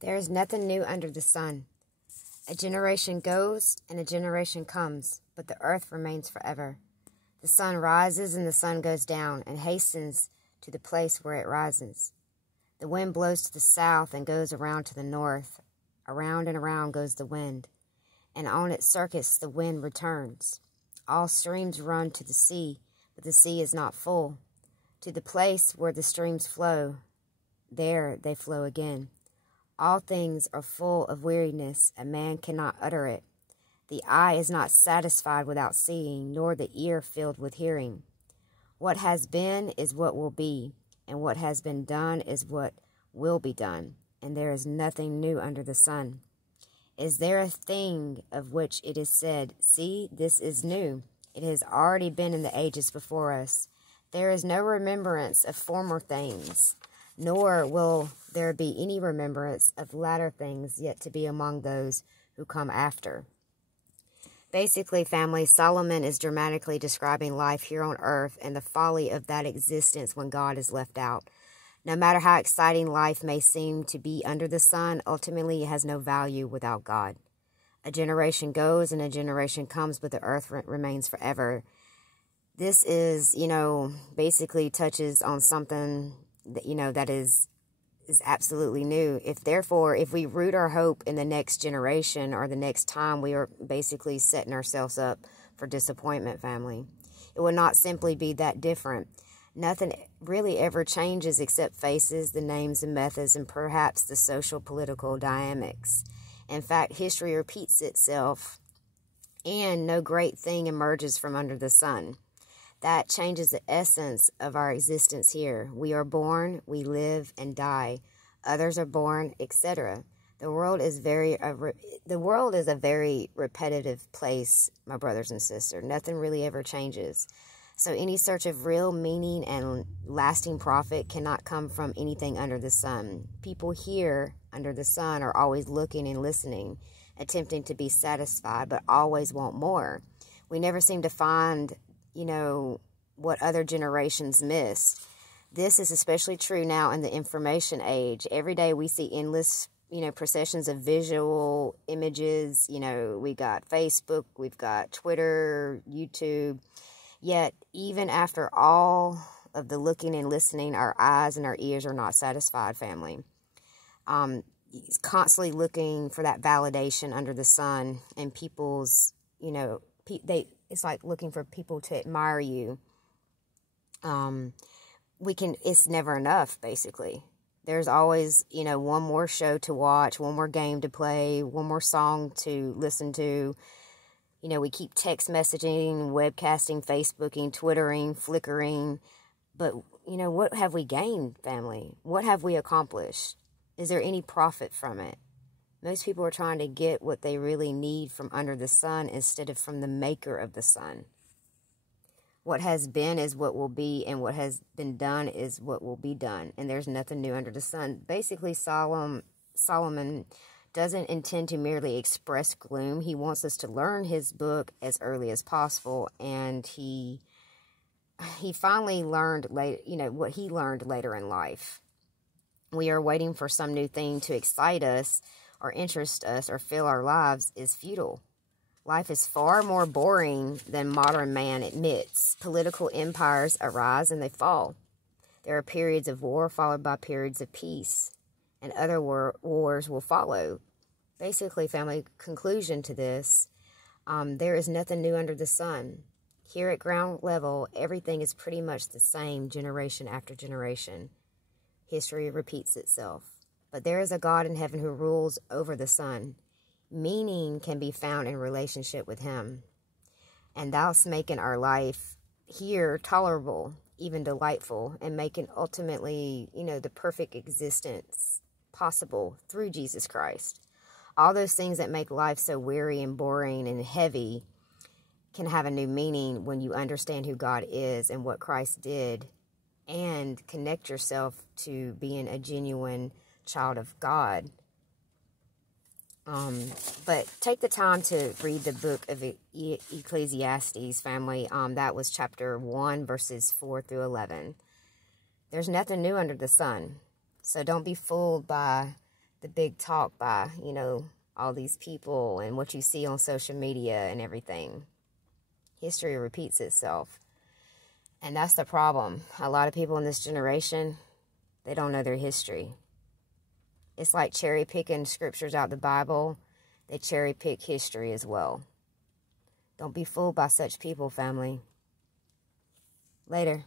There is nothing new under the sun. A generation goes and a generation comes, but the earth remains forever. The sun rises and the sun goes down and hastens to the place where it rises. The wind blows to the south and goes around to the north. Around and around goes the wind, and on its circuits the wind returns. All streams run to the sea, but the sea is not full. To the place where the streams flow, there they flow again. All things are full of weariness, and man cannot utter it. The eye is not satisfied without seeing, nor the ear filled with hearing. What has been is what will be, and what has been done is what will be done, and there is nothing new under the sun. Is there a thing of which it is said, "See, this is new"? It has already been in the ages before us. There is no remembrance of former things, nor will there be any remembrance of latter things yet to be among those who come after. Basically, family, Solomon is dramatically describing life here on earth and the folly of that existence when God is left out. No matter how exciting life may seem to be under the sun, ultimately it has no value without God. A generation goes and a generation comes, but the earth remains forever. This is, basically touches on something that, that is absolutely new. If we root our hope in the next generation or the next time, we are basically setting ourselves up for disappointment, family. It will not simply be that different. Nothing really ever changes except faces, the names and methods, and perhaps the social political dynamics. In fact, history repeats itself, and no great thing emerges from under the sun. That changes the essence of our existence here. We are born, we live, and die. Others are born, etc. The world is a very repetitive place, my brothers and sisters. Nothing really ever changes. So any search of real meaning and lasting profit cannot come from anything under the sun. People here under the sun are always looking and listening, attempting to be satisfied, but always want more. We never seem to find what other generations missed. This is especially true now in the information age. Every day we see endless, processions of visual images. We got Facebook, we've got Twitter, YouTube. Yet, even after all of the looking and listening, our eyes and our ears are not satisfied, family. He's constantly looking for that validation under the sun, and people's, it's like looking for people to admire you. It's never enough, basically. There's always, one more show to watch, one more game to play, one more song to listen to. We keep text messaging, webcasting, Facebooking, Twittering, flickering. But, what have we gained, family? What have we accomplished? Is there any profit from it? Most people are trying to get what they really need from under the sun instead of from the maker of the sun. What has been is what will be, and what has been done is what will be done. And there's nothing new under the sun. Basically, Solomon doesn't intend to merely express gloom. He wants us to learn his book as early as possible. And he finally learned what he learned later in life. We are waiting for some new thing to excite us or interest us or fill our lives is futile. Life is far more boring than modern man admits. Political empires arise and they fall. There are periods of war followed by periods of peace, and other wars will follow. Basically, family, conclusion to this, there is nothing new under the sun. Here at ground level, everything is pretty much the same generation after generation. History repeats itself. But there is a God in heaven who rules over the sun. Meaning can be found in relationship with him. And thus making our life here tolerable, even delightful, and making ultimately, the perfect existence possible through Jesus Christ. All those things that make life so weary and boring and heavy can have a new meaning when you understand who God is and what Christ did, and connect yourself to being a genuine child of God. But take the time to read the book of Ecclesiastes, family. That was chapter 1, verses 4 through 11. There's nothing new under the sun. So don't be fooled by the big talk by, all these people and what you see on social media and everything. History repeats itself. And that's the problem. A lot of people in this generation, they don't know their history. It's like cherry picking scriptures out the Bible. They cherry pick history as well. Don't be fooled by such people, family. Later.